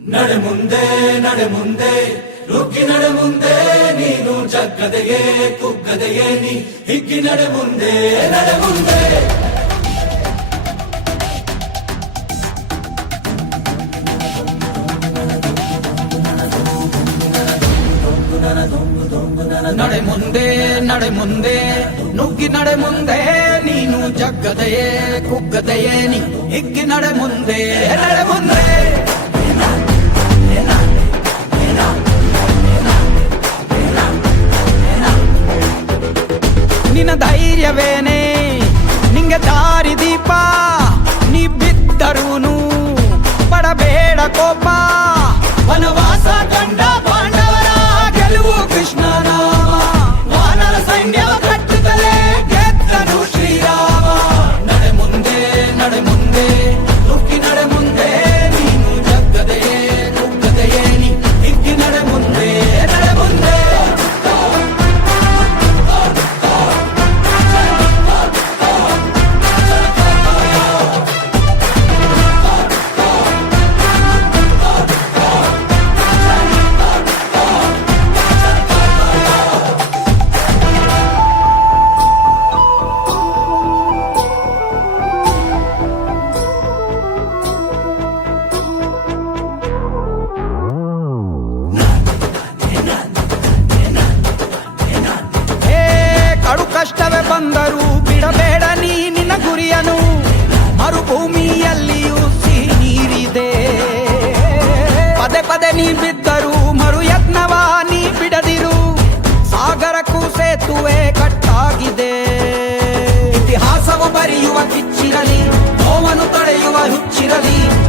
ನಡೆಮುಂದೆ ನಡೆಮುಂದೆ ನುಗ್ಗಿ ನಡೆಮುಂದೆ ನೀನು ಜಗ್ಗದೆಯೇ ಕುಗ್ಗದೆಯೇ ನೀ ಹಿಗ್ಗಿ ನಡೆಮುಂದೆ ನಡೆಮುಂದೆ ನಡೆಮುಂದೆ ನಡೆಮುಂದೆ ನುಗ್ಗಿ ನಡೆಮುಂದೆ ನೀನು ಜಗ್ಗದೆಯೇ ಕುಗ್ಗದೆಯೇ ನೀ ಹಿಗ್ಗಿ ನಡೆಮುಂದೆ ನಡೆಮುಂದೆ ನಿನ್ನ ಧೈರ್ಯವೇನೆ ನಿಂಗೆ ದಾರಿದೀಪ ನೀ ಬಿದ್ದರೂ vida.